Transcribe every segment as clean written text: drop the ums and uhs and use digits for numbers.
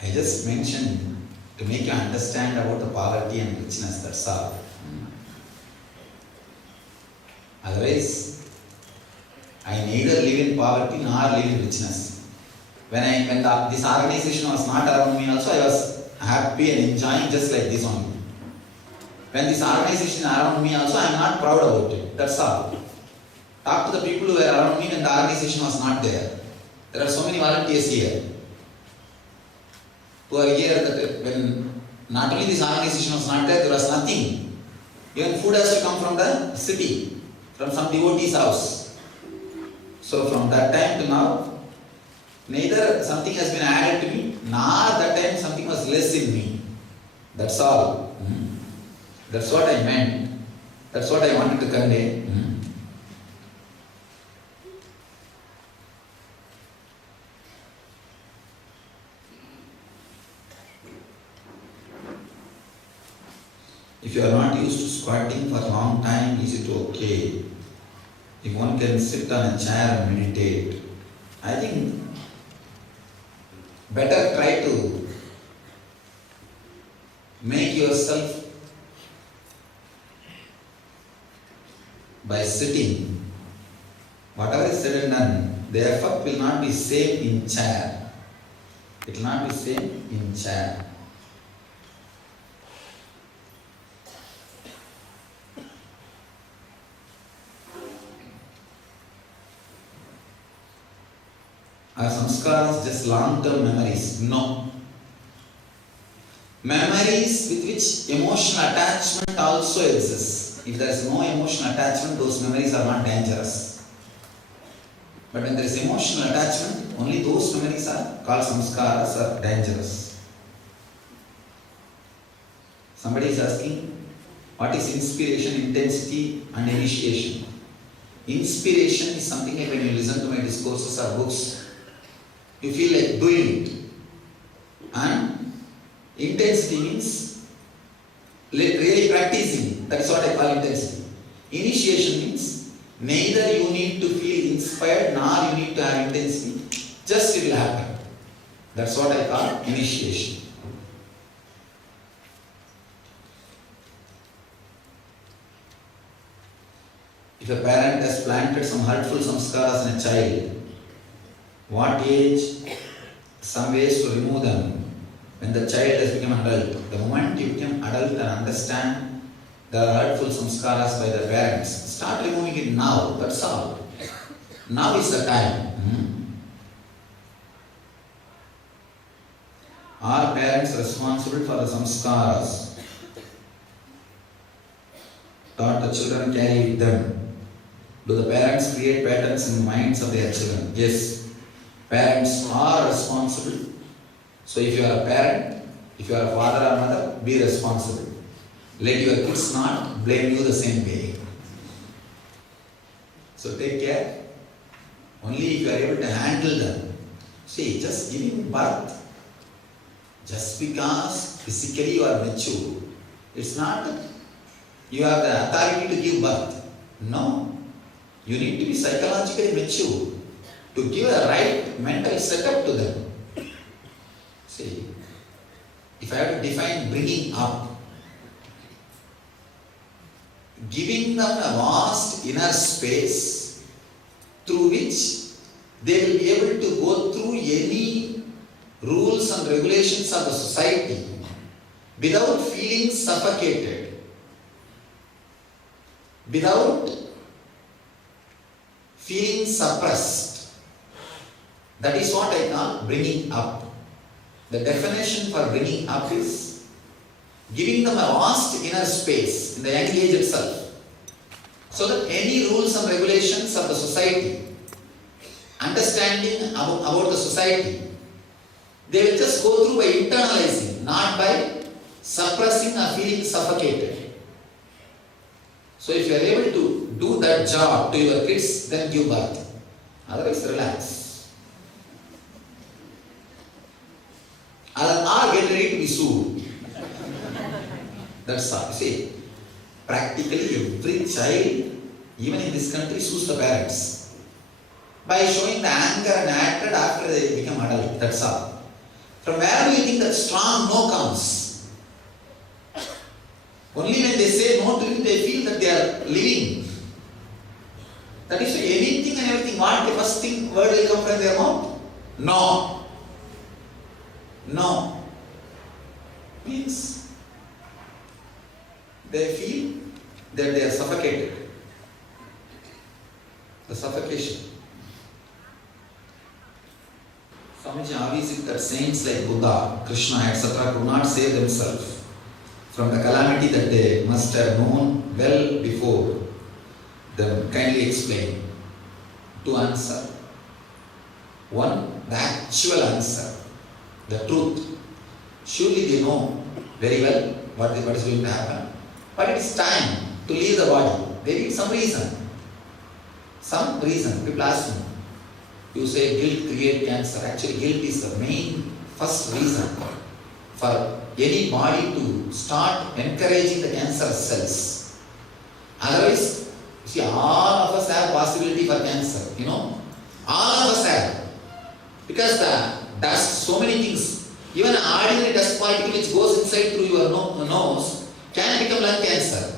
I just mentioned to make you understand about the poverty and richness, that's all. Otherwise, I neither live in poverty nor live in richness. When this organization was not around me also, I was happy and enjoying just like this only. When this organization around me also, I am not proud about it. That's all. Talk to the people who were around me when the organization was not there. There are so many volunteers here who are here that when not only this organization was not there, there was nothing. Even food has to come from the city, from some devotee's house. So from that time to now, neither something has been added to me, nor that time something was less in me. That's all. That's what I meant. That's what I wanted to convey. If you are not used to squatting for a long time, is it okay? If one can sit on a chair and meditate, I think better try to make yourself by sitting. Whatever is said and done, the effect will not be same in chair. It will not be same in chair. Are samskaras just long-term memories? No. Memories with which emotional attachment also exists. If there is no emotional attachment, those memories are not dangerous. But when there is emotional attachment, only those memories are called samskaras are dangerous. Somebody is asking, what is inspiration, intensity and initiation? Inspiration is something like when you listen to my discourses or books, you feel like doing it. And intensity means really practicing. That is what I call intensity. Initiation means neither you need to feel inspired nor you need to have intensity. Just it will happen. That's what I call initiation. If a parent has planted some hurtful samskaras in a child, what age, some ways to remove them when the child has become adult. The moment you become adult and understand the hurtful samskaras by the parents, start removing it now, that's all. Now is the time. Are parents responsible for the samskaras taught the children carry with them? Do the parents create patterns in the minds of their children? Yes. Parents are responsible. So if you are a parent, if you are a father or mother, be responsible. Let your kids not blame you the same way. So take care. Only if you are able to handle them. See, just giving birth, just because physically you are mature, it's not you have the authority to give birth. No. You need to be psychologically mature to give a right mental setup to them. See, if I have to define bringing up, giving them a vast inner space through which they will be able to go through any rules and regulations of the society without feeling suffocated, without feeling suppressed. That is what I call bringing up. The definition for bringing up is giving them a vast inner space in the young age itself, so that any rules and regulations of the society, understanding about the society, they will just go through by internalizing, not by suppressing or feeling suffocated. So if you are able to do that job to your kids, then give birth. Otherwise, relax. Or get ready to be sued. That's all. See, practically every child, even in this country, sues the parents by showing the anger and hatred after they become adult. That's all. From where do you think that strong no comes? Only when they say no to you, they feel that they are living. That is why anything and everything, what the first thing word will come from their mouth? No. No. Means they feel that they are suffocated. The suffocation. Swamiji always that saints like Buddha, Krishna, etc. could not save themselves from the calamity that they must have known well before them. Kindly explain. To answer. One, the actual answer, the truth. Surely they know very well what is going to happen. But it is time to leave the body. They need some reason. Some reason. People ask me. You say guilt creates cancer. Actually, guilt is the main first reason for any body to start encouraging the cancerous cells. Otherwise, see, all of us have possibility for cancer. All of us have. Because the dust, so many things, even an ordinary dust particle which goes inside through your nose can become lung cancer.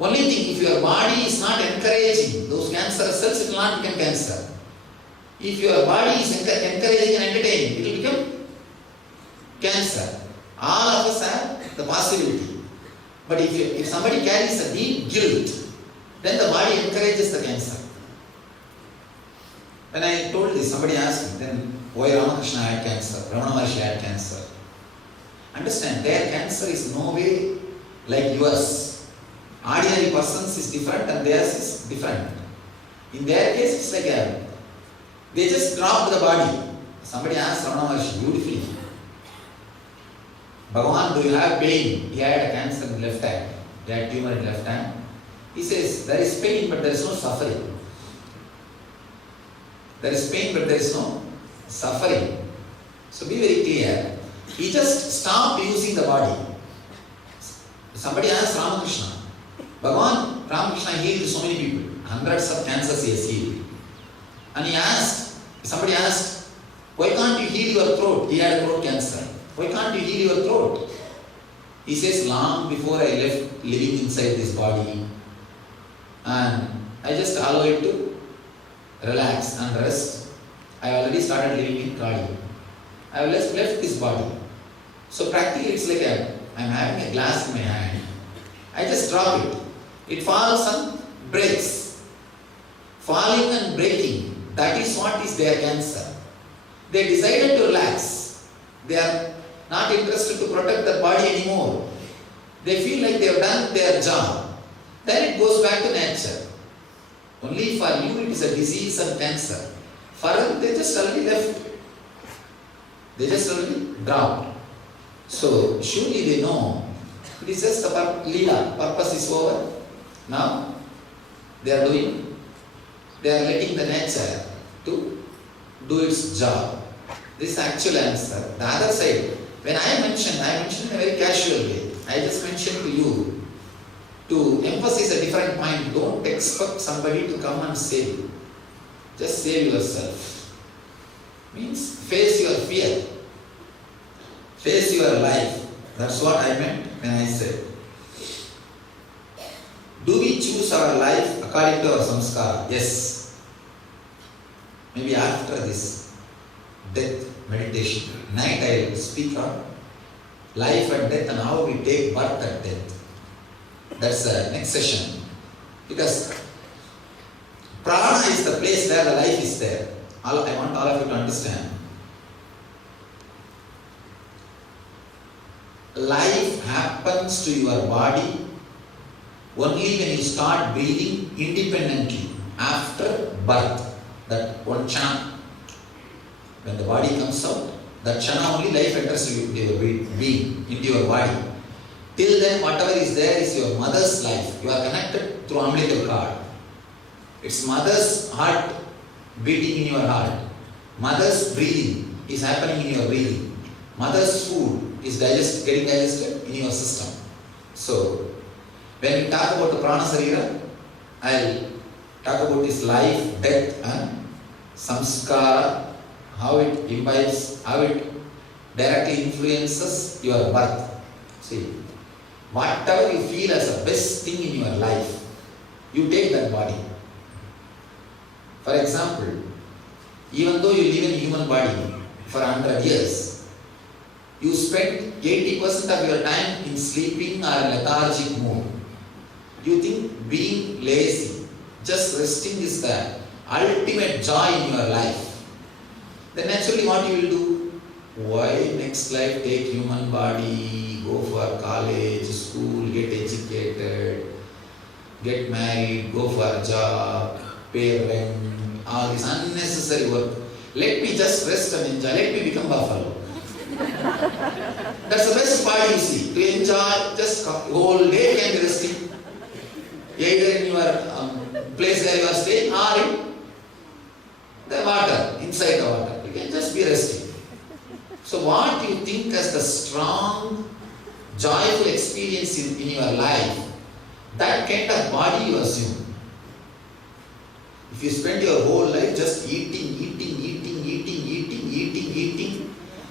Only thing, if your body is not encouraging those cancerous cells, it will not become cancer. If your body is encouraging and entertaining, it will become cancer. All of us have the possibility. But if somebody carries a deep guilt, then the body encourages the cancer. When I told this, somebody asked me, then why Ramakrishna had cancer, Ramana Maharshi had cancer. Understand, their cancer is no way like yours. Ordinary persons is different and theirs is different. In their case, it's like they just dropped the body. Somebody asked Ramana Maharshi beautifully, Bhagavan, do you have pain? He had a cancer in the left hand. He had tumor in the left hand. He says, there is pain but there is no suffering. There is pain but there is no suffering. So be very clear. He just stopped using the body. Somebody asked Ramakrishna, Bhagavan, Ramakrishna healed so many people. Hundreds of cancers he has healed. And he asked, somebody asked, why can't you heal your throat? He had a throat cancer. Why can't you heal your throat? He says, long before I left living inside this body, and I just allow it to relax and rest. I already started living in Kali. I have left this body. So practically it's like I'm having a glass in my hand. I just drop it. It falls and breaks. Falling and breaking, that is what is their cancer. They decided to relax. They are not interested to protect the body anymore. They feel like they have done their job. Then it goes back to nature. Only for you it is a disease and cancer. For them they just already left. They just already dropped. So surely they know it is just the Leela. Purpose is over. Now they are letting the nature to do its job. This is the actual answer. The other side, when I mentioned in a very casual way. I just mentioned to you to emphasize a different point. Don't expect somebody to come and save you. Just save yourself. Means face your fear. Face your life. That's what I meant when I said. Do we choose our life according to our samskara? Yes. Maybe after this death meditation, night I will speak on life and death and how we take birth and death. That's the next session. Because prana is the place where the life is there. I want all of you to understand. Life happens to your body only when you start breathing independently after birth. That one chana. When the body comes out, that chana only life enters into your being, into your body. Till then, whatever is there is your mother's life. You are connected through umbilical cord. It's mother's heart beating in your heart. Mother's breathing is happening in your breathing. Mother's food is getting digested in your system. So, when we talk about the prana sarira, I'll talk about this life, death and samskara, how it imbibes, how it directly influences your birth. See, whatever you feel as the best thing in your life, you take that body. For example, even though you live in a human body for 100 years, you spend 80% of your time in sleeping or lethargic mood. You think being lazy, just resting is the ultimate joy in your life. Then naturally what you will do? Why next life take human body, go for college, school, get educated, get married, go for a job, pay rent, all this unnecessary work. Let me just rest and enjoy. Let me become buffalo. That's the best part you see. To enjoy, just whole day can be resting. Either in your place where you are staying or in the water, inside the water. You can just be resting. So what you think as the strong, joyful experience in your life, that kind of body you assume. If you spend your whole life just eating,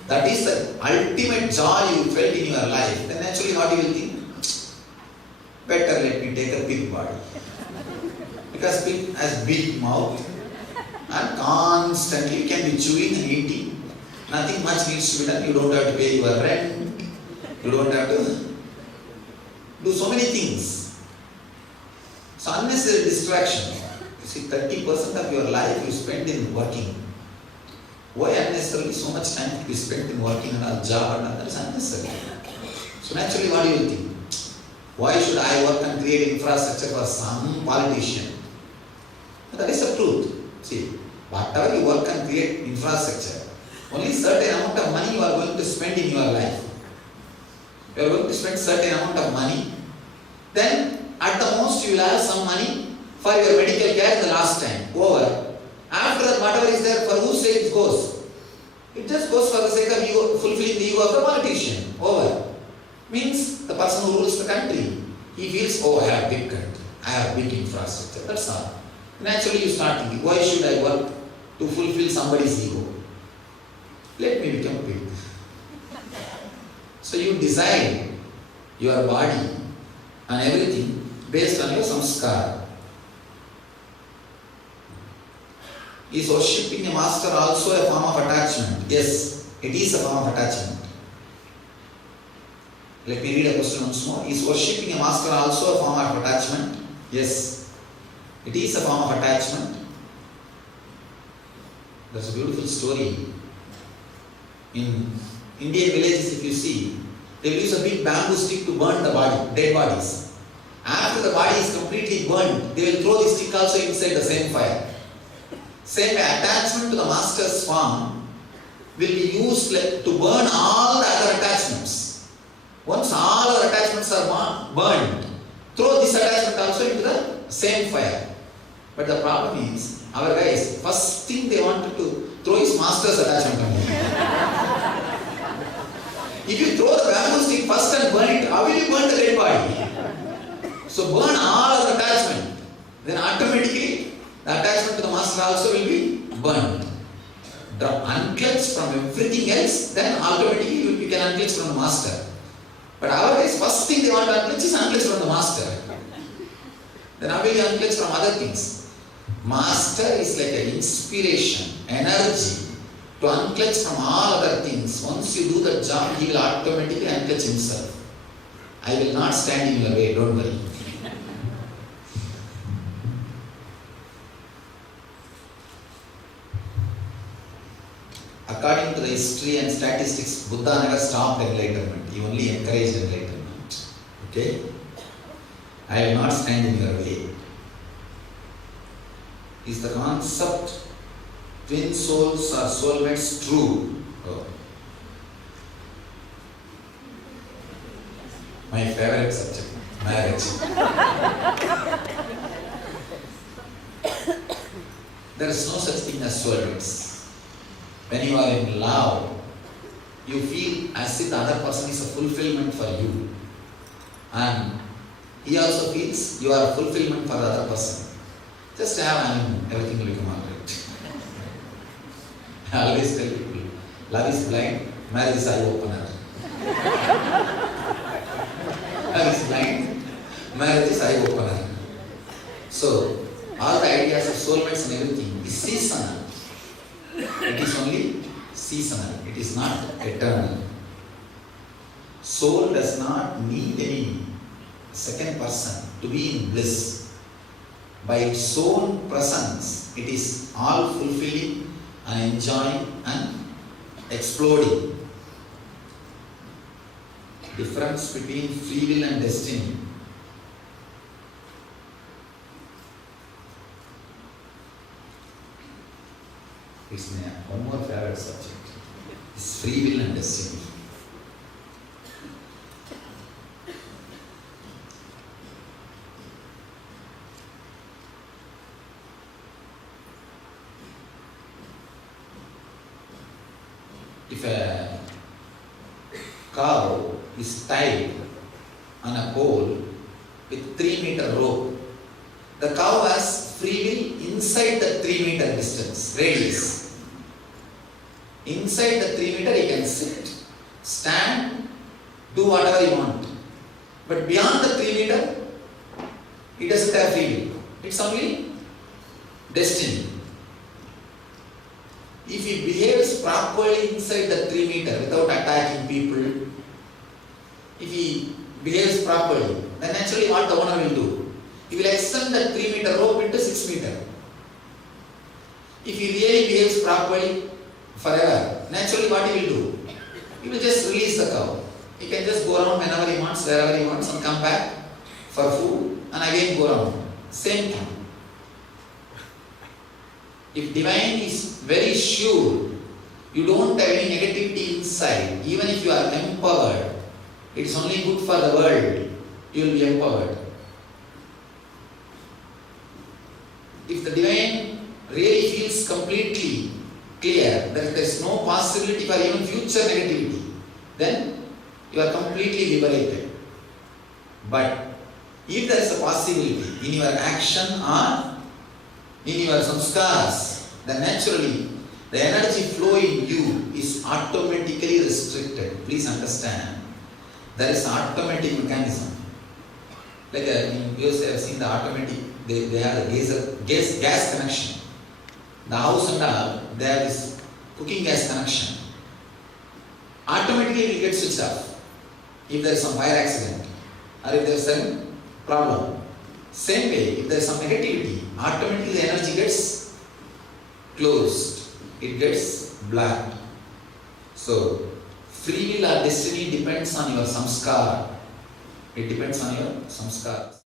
that is the ultimate joy you felt in your life, then naturally what you will think? Better let me take a big body. Because pig has big mouth and constantly can be chewing and eating. Nothing much needs to be done. You don't have to pay your rent. You don't have to do so many things. So unnecessary distraction. You see, 30% of your life you spend in working. Why unnecessarily so much time to be spent in working on a job and that is unnecessary. So naturally what do you think? Why should I work and create infrastructure for some politician? That is the truth. See, whatever you work and create infrastructure, only certain amount of money you are going to spend in your life. You are going to spend certain amount of money. Then at the most you will have some money for your medical care the last time. Over. After that, whatever is there, for whose sake it goes? It just goes for the sake of ego, fulfilling the ego of the politician. Over. Means the person who rules the country, he feels, oh, I have big country, I have big infrastructure. That's all. Naturally you start thinking, why should I work to fulfill somebody's ego? Let me become big. So you design your body and everything based on your samskara. Is worshipping a master also a form of attachment? Yes, it is a form of attachment. Let me read a question once more. Is worshipping a master also a form of attachment? Yes, it is a form of attachment. There's a beautiful story. In Indian villages, if you see, they will use a big bamboo stick to burn the body, dead bodies. After the body is completely burned, they will throw the stick also inside the same fire. Same attachment to the master's form will be used to burn all the other attachments. Once all our attachments are burned, throw this attachment also into the same fire. But the problem is, our guys, first thing they wanted to throw is master's attachment only. If you throw the bamboo stick first and burn it, how will you burn the dead body? So burn all our attachment. Then automatically, the attachment to the master also will be burned. Unclench from everything else, then automatically you can unclench from the master. But our guys, first thing they want to unclench is unclench from the master. Then how will you unclench from other things? Master is like an inspiration, energy to unclench from all other things. Once you do that job, he will automatically unclench himself. I will not stand in your way, don't worry. According to the history and statistics, Buddha never stopped enlightenment. He only encouraged enlightenment. Okay? I will not stand in your way. Is the concept twin souls or soulmates true? Oh. My favorite subject, marriage. There is no such thing as soulmates. When you are in love, you feel as if the other person is a fulfillment for you. And he also feels you are a fulfillment for the other person. Just have honeymoon, everything will become alright. I always tell people, love is blind, Marriage is eye opener. Marriage is blind. Marriage is eye opener. So all the ideas of soulmates and everything is seasonal. It is only seasonal. It is not eternal. Soul does not need any second person to be in bliss. By its own presence, it is all fulfilling and enjoying and exploding. Difference between free will and destiny. It's one more favorite subject. It's free will and destiny. If a cow is tied on a pole with 3-meter rope, the cow has free will inside the 3-meter distance, radius. Inside the 3-meter he can sit, stand, do whatever he wants. But beyond the 3-meter, he doesn't have free will. It's only destiny. If he behaves properly inside the 3-meter without attacking people, if he behaves properly, then naturally what the owner will do? He will extend the 3-meter rope into 6-meter. If he really behaves properly forever, naturally what he will do? He will just release the cow. He can just go around whenever he wants, wherever he wants, and come back for food and again go around. Same thing. If divine is very sure, you don't have any negativity inside, even if you are empowered, it is only good for the world, you will be empowered. If the divine really feels completely clear that there is no possibility for even future negativity, then you are completely liberated. But if there is a possibility in your action or in your samskaras, then naturally the energy flow in you is automatically restricted. Please understand, there is an automatic mechanism. Like in US, I have seen the automatic, they have the gas connection. The house and all, they have this cooking gas connection. Automatically it will get switched off if there is some fire accident or if there is some problem. Same way, if there is some negativity, automatically the energy gets closed. It gets blocked. So, free will or destiny depends on your samskara. It depends on your samskara.